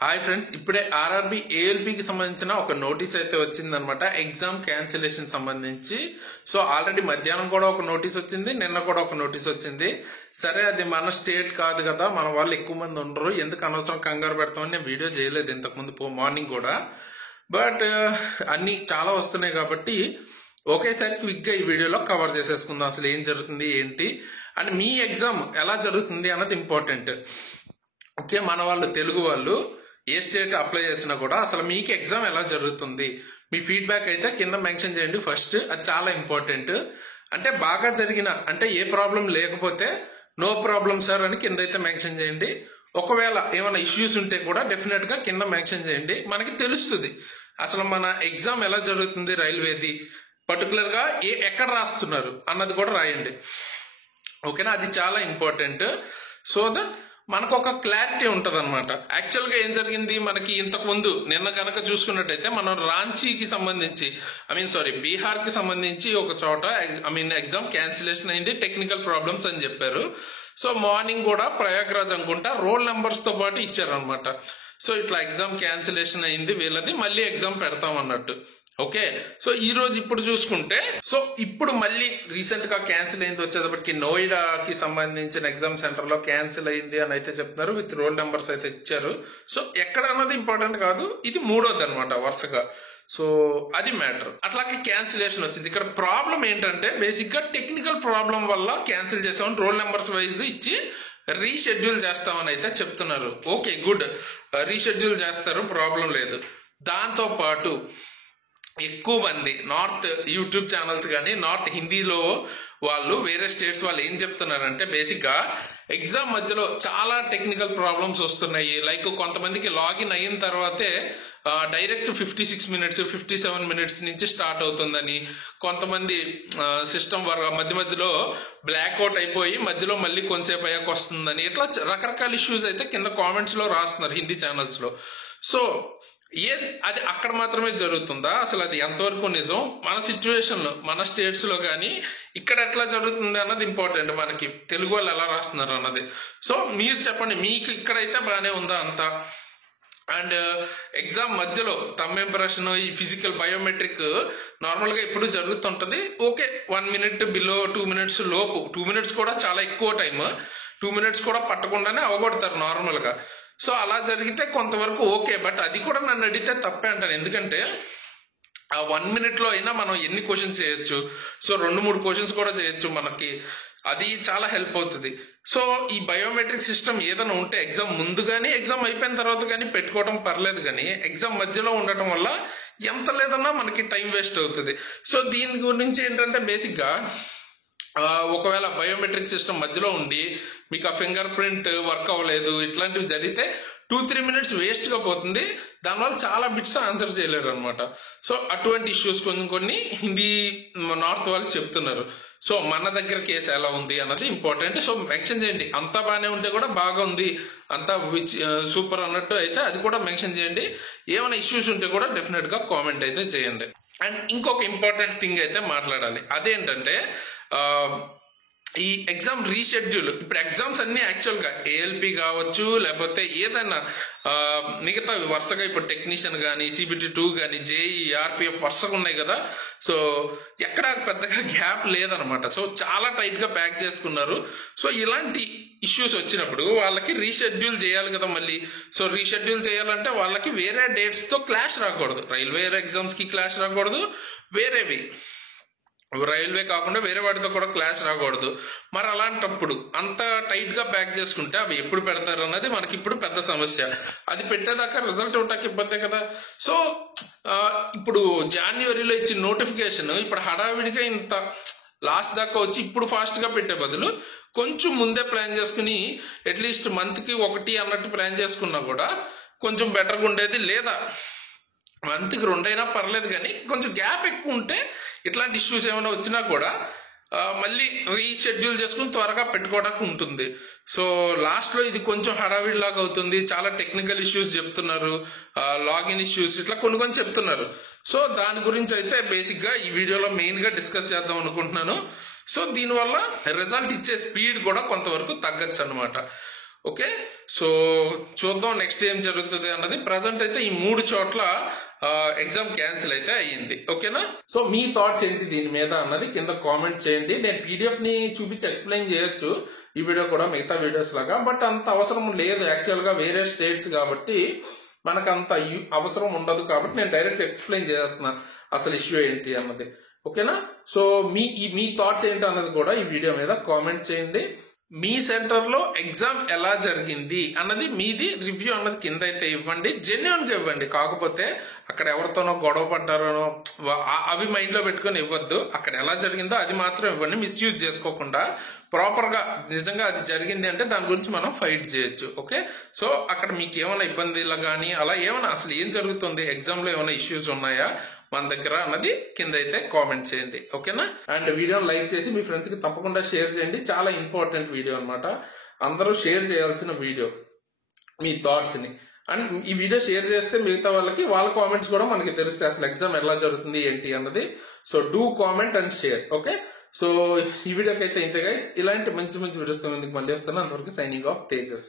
Hi friends, ఇప్పుడే RRB ఏఎల్పికి సంబంధించిన ఒక నోటీస్ అయితే వచ్చిందనమాట. ఎగ్జామ్ క్యాన్సిలేషన్ సంబంధించి. సో ఆల్రెడీ మధ్యాహ్నం కూడా ఒక నోటీస్ వచ్చింది, నిన్న కూడా ఒక నోటీస్ వచ్చింది. సరే, అది మన స్టేట్ కాదు కదా, మన వాళ్ళు ఎక్కువ మంది ఉండరు, ఎందుకు అనవసరం కంగారు పెడతామని నేను వీడియో చేయలేదు ఇంతకుముందు మార్నింగ్ కూడా. బట్ అన్ని చాలా వస్తున్నాయి కాబట్టి ఒకేసారి క్విక్ గా ఈ వీడియోలో కవర్ చేసేసుకుందాం. అసలు ఏం జరుగుతుంది ఏంటి అండ్ మీ ఎగ్జామ్ ఎలా జరుగుతుంది అన్నది ఇంపార్టెంట్. ఓకే, మన వాళ్ళు తెలుగు వాళ్ళు ఏ స్టేట్ అప్లై చేసినా కూడా అసలు మీకు ఎగ్జామ్ ఎలా జరుగుతుంది, మీ ఫీడ్బ్యాక్ అయితే కింద మెన్షన్ చేయండి ఫస్ట్. అది చాలా ఇంపార్టెంట్. అంటే బాగా జరిగిన, అంటే ఏ ప్రాబ్లం లేకపోతే నో ప్రాబ్లం సార్ అని కింద అయితే మెన్షన్ చేయండి. ఒకవేళ ఏమైనా ఇష్యూస్ ఉంటే కూడా డెఫినెట్ గా కింద మెన్షన్ చేయండి. మనకి తెలుస్తుంది అసలు మన ఎగ్జామ్ ఎలా జరుగుతుంది, రైల్వేది పర్టికులర్ గా ఎక్కడ రాస్తున్నారు అన్నది కూడా రాయండి. ఓకేనా, అది చాలా ఇంపార్టెంట్. సో దట్ మనకు ఒక క్లారిటీ ఉంటది అనమాట. యాక్చువల్ గా ఏం జరిగింది, మనకి ఇంతకు ముందు నిన్న కనుక చూసుకున్నట్టయితే మనం రాంచీకి సంబంధించి బీహార్ కి సంబంధించి ఒక చోట ఎగ్జామ్ క్యాన్సిలేషన్ అయింది, టెక్నికల్ ప్రాబ్లమ్స్ అని చెప్పారు. సో మార్నింగ్ కూడా ప్రయాగ్రాజ్ అనుకుంటా రోల్ నెంబర్స్ తో పాటు ఇచ్చారనమాట. సో ఇట్లా ఎగ్జామ్ క్యాన్సిలేషన్ అయింది వీళ్ళది, మళ్ళీ ఎగ్జామ్ పెడతాం అన్నట్టు. ఓకే, సో ఈ రోజు ఇప్పుడు చూసుకుంటే, సో ఇప్పుడు మళ్ళీ రీసెంట్ గా క్యాన్సిల్ అయింది వచ్చేటప్పటికి నోయిడాకి సంబంధించిన ఎగ్జామ్ సెంటర్ లో క్యాన్సిల్ అయింది అని అయితే చెప్తున్నారు. విత్ రోల్ నెంబర్స్ అయితే ఇచ్చారు. సో ఎక్కడ అన్నది ఇంపార్టెంట్ కాదు, ఇది మూడోది అనమాట వరుసగా. సో అది మ్యాటర్. అట్లాగే క్యాన్సిలేషన్ వచ్చింది. ఇక్కడ ప్రాబ్లం ఏంటంటే బేసిక్ గా టెక్నికల్ ప్రాబ్లం వల్ల క్యాన్సిల్ చేసామని రోల్ నెంబర్స్ వైజ్ ఇచ్చి రీషెడ్యూల్ చేస్తామని అయితే చెప్తున్నారు. ఓకే, గుడ్, రీషెడ్యూల్ చేస్తారు, ప్రాబ్లం లేదు. దాంతో పాటు ఎక్కువ మంది నార్త్ యూట్యూబ్ ఛానల్స్ కానీ నార్త్ హిందీలో వాళ్ళు వేరే స్టేట్స్ వాళ్ళు ఏం చెప్తున్నారంటే బేసిక్ గా ఎగ్జామ్ మధ్యలో చాలా టెక్నికల్ ప్రాబ్లమ్స్ వస్తున్నాయి. లైక్ కొంతమందికి లాగిన్ అయిన తర్వాతే డైరెక్ట్ 56 మినిట్స్ 57 మినిట్స్ నుంచి స్టార్ట్ అవుతుందని, కొంతమంది సిస్టమ్ మధ్య మధ్యలో బ్లాక్అవుట్ అయిపోయి మధ్యలో మళ్ళీ కొంతసేపు అయ్యాక వస్తుందని, ఇట్లా రకరకాల ఇష్యూస్ అయితే కింద కామెంట్స్ లో రాస్తున్నారు హిందీ ఛానల్స్ లో. సో అది అక్కడ మాత్రమే జరుగుతుందా, అసలు అది ఎంతవరకు నిజం, మన సిచ్యువేషన్ లో మన స్టేట్స్ లో కానీ ఇక్కడ ఎట్లా జరుగుతుంది అన్నది ఇంపార్టెంట్. మనకి తెలుగు వాళ్ళు ఎలా రాస్తున్నారు అన్నది. సో మీరు చెప్పండి, మీకు ఇక్కడైతే బాగానే ఉందా అంతా? అండ్ ఎగ్జామ్ మధ్యలో థంబ్ ఇంప్రెషన్, ఈ ఫిజికల్ బయోమెట్రిక్ నార్మల్ గా ఎప్పుడు జరుగుతుంటది. ఓకే, 1 మినిట్ బిలో 2 మినిట్స్ లోపు, 2 మినిట్స్ కూడా చాలా ఎక్కువ టైం, 2 మినిట్స్ కూడా పట్టకుండానే అవగొడతారు నార్మల్ గా. సో అలా జరిగితే కొంతవరకు ఓకే, బట్ అది కూడా నన్ను అడిగితే తప్పే అంటాను. ఎందుకంటే ఆ 1 మినిట్ లో అయినా మనం ఎన్ని క్వశ్చన్స్ చేయొచ్చు, సో 2-3 క్వశ్చన్స్ కూడా చేయొచ్చు, మనకి అది చాలా హెల్ప్ అవుతుంది. సో ఈ బయోమెట్రిక్ సిస్టమ్ ఏదైనా ఉంటే ఎగ్జామ్ ముందు కానీ ఎగ్జామ్ అయిపోయిన తర్వాత కానీ పెట్టుకోవడం పర్లేదు, కానీ ఎగ్జామ్ మధ్యలో ఉండటం వల్ల ఎంత లేదన్నా మనకి టైం వేస్ట్ అవుతుంది. సో దీని గురించి ఏంటంటే బేసిక్ గా ఒకవేళ బయోమెట్రిక్ సిస్టమ్ మధ్యలో ఉండి మీకు ఆ ఫింగర్ ప్రింట్ వర్క్ అవ్వలేదు, ఇట్లాంటివి జరిగితే 2-3 మినిట్స్ వేస్ట్ గా పోతుంది. దానివల్ల చాలా బిట్స్ ఆన్సర్ చేయలేరు అనమాట. సో అటువంటి ఇష్యూస్ కొన్ని హిందీ నార్త్ వాళ్ళు చెప్తున్నారు. సో మన దగ్గర కేసు ఎలా ఉంది అన్నది ఇంపార్టెంట్. సో మెన్షన్ చేయండి, అంతా బాగానే ఉంటే కూడా బాగా ఉంది, అంతా సూపర్ అన్నట్టు అయితే అది కూడా మెన్షన్ చేయండి. ఏమైనా ఇష్యూస్ ఉంటే కూడా డెఫినెట్ గా కామెంట్ అయితే చేయండి. అండ్ ఇంకొక ఇంపార్టెంట్ థింగ్ అయితే మాట్లాడాలి, అదేంటంటే ఈ ఎగ్జామ్ రీషెడ్యూల్. ఇప్పుడు ఎగ్జామ్స్ అన్ని యాక్చువల్ గా ఏఎల్పి కావచ్చు, లేకపోతే ఏదైనా మిగతా వరుసగా ఇప్పుడు టెక్నీషియన్ కానీ CBT 2 కానీ JEE RPF వరుసగా ఉన్నాయి కదా. సో ఎక్కడ పెద్దగా గ్యాప్ లేదనమాట. సో చాలా టైట్ గా ప్యాక్ చేసుకున్నారు. సో ఇలాంటి ఇష్యూస్ వచ్చినప్పుడు వాళ్ళకి రీషెడ్యూల్ చేయాలి కదా మళ్ళీ. సో రీషెడ్యూల్ చేయాలంటే వాళ్ళకి వేరే డేట్స్ తో క్లాష్ రాకూడదు, రైల్వే ఎగ్జామ్స్ కి క్లాష్ రాకూడదు, వేరేవి రైల్వే కాకుండా వేరే వాటితో కూడా క్లాష్ రాకూడదు. మరి అలాంటప్పుడు అంత టైట్ గా ప్యాక్ చేసుకుంటే అవి ఎప్పుడు పెడతారు అన్నది మనకి ఇప్పుడు పెద్ద సమస్య. అది పెట్టేదాకా రిజల్ట్ ఉంటాకి ఇబ్బందే కదా. సో ఇప్పుడు జనవరిలో ఇచ్చిన నోటిఫికేషన్ ఇప్పుడు హడావిడిగా ఇంత లాస్ట్ దాకా వచ్చి ఇప్పుడు ఫాస్ట్ గా పెట్టే బదులు కొంచెం ముందే ప్లాన్ చేసుకుని అట్లీస్ట్ మంత్ కి 1 అన్నట్టు ప్లాన్ చేసుకున్నా కూడా కొంచెం బెటర్గా ఉండేది. లేదా మంత్ కి 2 అయినా పర్లేదు, కానీ కొంచెం గ్యాప్ ఎక్కువ ఉంటే ఇట్లాంటి ఇష్యూస్ ఏమైనా వచ్చినా కూడా మళ్ళీ రీషెడ్యూల్ చేసుకుని త్వరగా పెట్టుకోవడానికి ఉంటుంది. సో లాస్ట్ లో ఇది కొంచెం హడావిడి లాగా అవుతుంది, చాలా టెక్నికల్ ఇష్యూస్ చెప్తున్నారు, లాగిన్ ఇష్యూస్ ఇట్లా కొన్ని చెప్తున్నారు. సో దాని గురించి అయితే బేసిక్ గా ఈ వీడియోలో మెయిన్ గా డిస్కస్ చేద్దాం అనుకుంటున్నాను. సో దీనివల్ల రిజల్ట్ ఇచ్చే స్పీడ్ కూడా కొంతవరకు తగ్గచ్చు అనమాట. ఓకే, సో చూద్దాం నెక్స్ట్ ఏం జరుగుతుంది అన్నది. ప్రజెంట్ అయితే ఈ 3 చోట్ల ఎగ్జామ్ క్యాన్సిల్ అయితే అయ్యింది. ఓకేనా? సో మీ థాట్స్ ఏంటి దీని మీద అన్నది కింద కామెంట్ చేయండి. నేను పీడిఎఫ్ ని చూపించి ఎక్స్ప్లెయిన్ చేయొచ్చు ఈ వీడియో కూడా మిగతా వీడియోస్ లాగా, బట్ అంత అవసరం లేదు. యాక్చువల్ గా వేరే స్టేట్స్ కాబట్టి మనకు అంత అవసరం ఉండదు కాబట్టి నేను డైరెక్ట్ ఎక్స్ప్లెయిన్ చేస్తున్నాను అసలు ఇష్యూ ఏంటి అన్నది. ఓకేనా? సో మీ థాట్స్ ఏంటి అన్నది కూడా ఈ వీడియో మీద కామెంట్ చేయండి. మీ సెంటర్ లో ఎగ్జామ్ ఎలా జరిగింది అన్నది మీది రివ్యూ అన్నది కింద అయితే ఇవ్వండి, జెన్యున్ గా ఇవ్వండి. కాకపోతే అక్కడ ఎవరితోనో గొడవ పడ్డారనో అవి మైండ్ లో పెట్టుకొని ఇవ్వద్దు. అక్కడ ఎలా జరిగిందో అది మాత్రం ఇవ్వండి, మిస్యూజ్ చేసుకోకుండా. ప్రాపర్ గా నిజంగా అది జరిగింది అంటే దాని గురించి మనం ఫైట్ చేయొచ్చు. ఓకే, సో అక్కడ మీకు ఏమైనా ఇబ్బందులు కానీ అలా ఏమైనా అసలు ఏం జరుగుతుంది, ఎగ్జామ్ లో ఏమైనా ఇష్యూస్ ఉన్నాయా మన దగ్గర అన్నది కింద అయితే కామెంట్ చేయండి. ఓకేనా? అండ్ వీడియోని లైక్ చేసి మీ ఫ్రెండ్స్ కి తప్పకుండా షేర్ చేయండి. చాలా ఇంపార్టెంట్ వీడియో అన్నమాట. అందరూ షేర్ చేయాల్సిన వీడియో మీ థాట్స్ ని. అండ్ ఈ వీడియో షేర్ చేస్తే మిగతా వాళ్ళకి వాళ్ళ కామెంట్స్ కూడా మనకి తెలుస్తాయి అసలు ఎగ్జామ్ ఎలా జరుగుతుంది ఏంటి అన్నది. So do comment and share. Okay, so ఈ వీడియోకి అయితే ఇంతే గైస్. ఇలాంటి మంచి మంచి వీడియోస్ తో మళ్ళీ వస్తాను. అంతవరకు సైనింగ్ ఆఫ్ తేజస్.